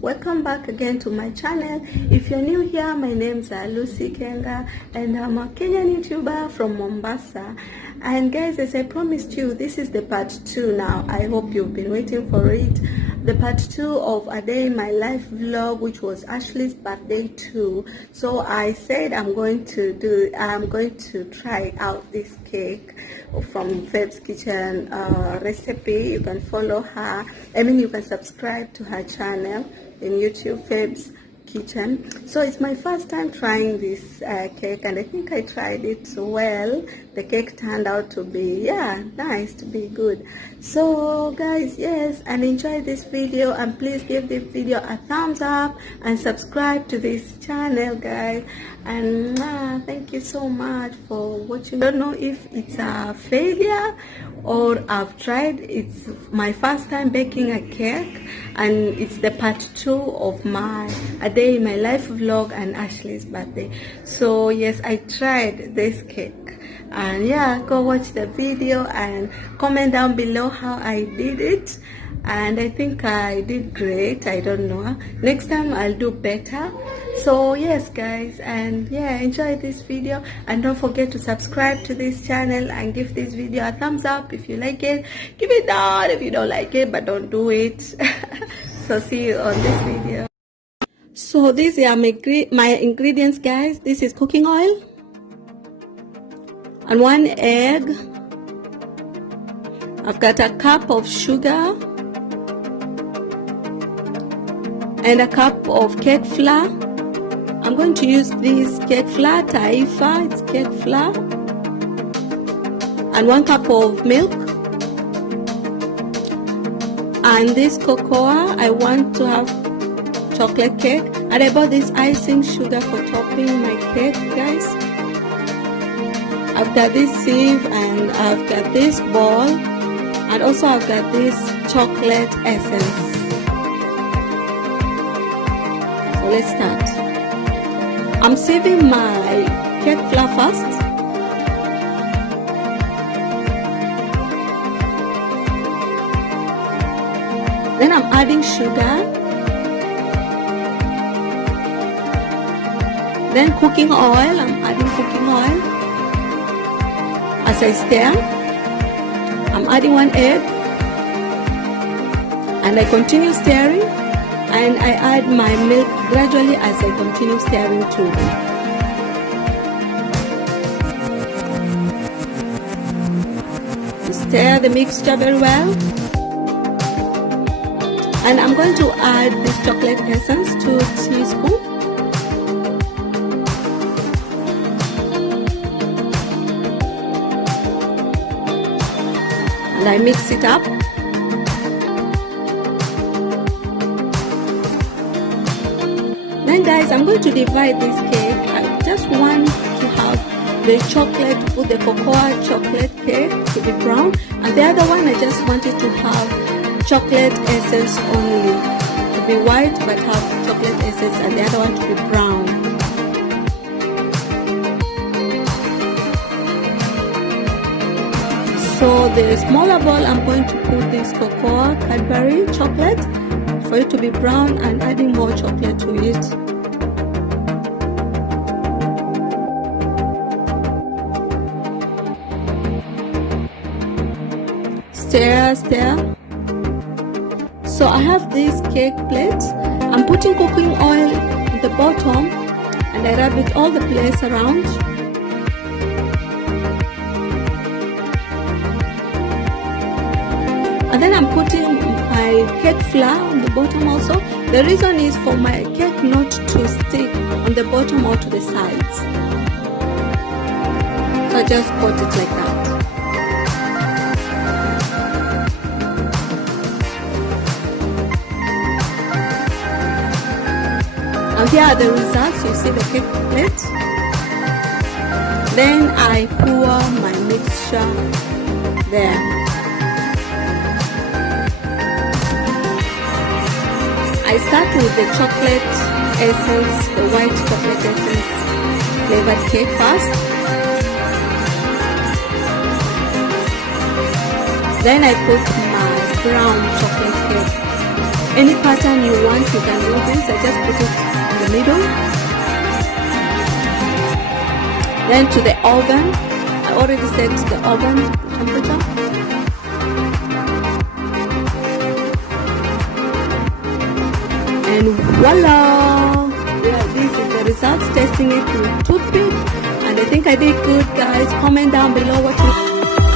welcome back again to my channel. If you're new here, my name's Lucy Kenga and I'm a Kenyan YouTuber from Mombasa. And guys, as I promised you, this is the part 2 now. I hope you've been waiting for it. The part 2 of a day in my life vlog, which was Ashley's birthday too. So I said I'm going to try out this cake from Feb's Kitchen recipe. You can follow her. You can subscribe to her channel in YouTube, Feb's Kitchen. So it's my first time trying this cake, and I think I tried it well. The cake turned out to be nice, to be good. So guys, yes, and enjoy this video, and please give this video a thumbs up and subscribe to this channel, guys. And thank you so much for watching. I don't know if it's a failure or I've tried. It's my first time baking a cake, and it's the part 2 of my a day in my life vlog and Ashley's birthday. So yes, I tried this cake, and yeah, go watch the video and comment down below how I did it. And I think I did great. I don't know, next time I'll do better. So yes guys, and yeah, enjoy this video, and don't forget to subscribe to this channel and give this video a thumbs up if you like it. Give it down if you don't like it, but don't do it. So see you on this video. So these are my ingredients, guys. This is cooking oil and 1 egg. I've got a cup of sugar and a cup of cake flour. I'm going to use this cake flour, Taifa, it's cake flour, and 1 cup of milk. And this cocoa, I want to have chocolate cake, and I bought this icing sugar for topping my cake, guys. I've got this sieve, and I've got this ball, and also I've got this chocolate essence. So let's start. I'm sieving my cake flour first. Then I'm adding sugar. Then cooking oil. I'm adding cooking oil. As I stir, I'm adding 1 egg. And I continue stirring. And I add my milk gradually as I continue stirring too. Stir the mixture very well. And I'm going to add this chocolate essence, 2 teaspoons. And I mix it up. Then guys, I'm going to divide this cake. I just want to have the chocolate, put the cocoa chocolate cake to be brown, and the other one I just wanted to have chocolate essence only, to be white but have chocolate essence, and the other one to be brown. So the smaller bowl, I'm going to put this cocoa Cadbury chocolate for it to be brown, and adding more chocolate to it. Stir, stir. So I have this cake plate. I'm putting cooking oil at the bottom, and I rub it all the place around. And then I'm putting my cake flour on the bottom also. The reason is for my cake not to stick on the bottom or to the sides. So I just put it like that. And here are the results. You see the cake plate. Then I pour my mixture there. I start with the chocolate essence, the white chocolate essence flavored cake first. Then I put my brown chocolate cake Any pattern you want, you can do this. I just put it in the middle. Then to the oven. I already set the oven temperature. And voila! Yeah, this is the results. Testing it with toothpick. And I think I did good, guys. Comment down below what you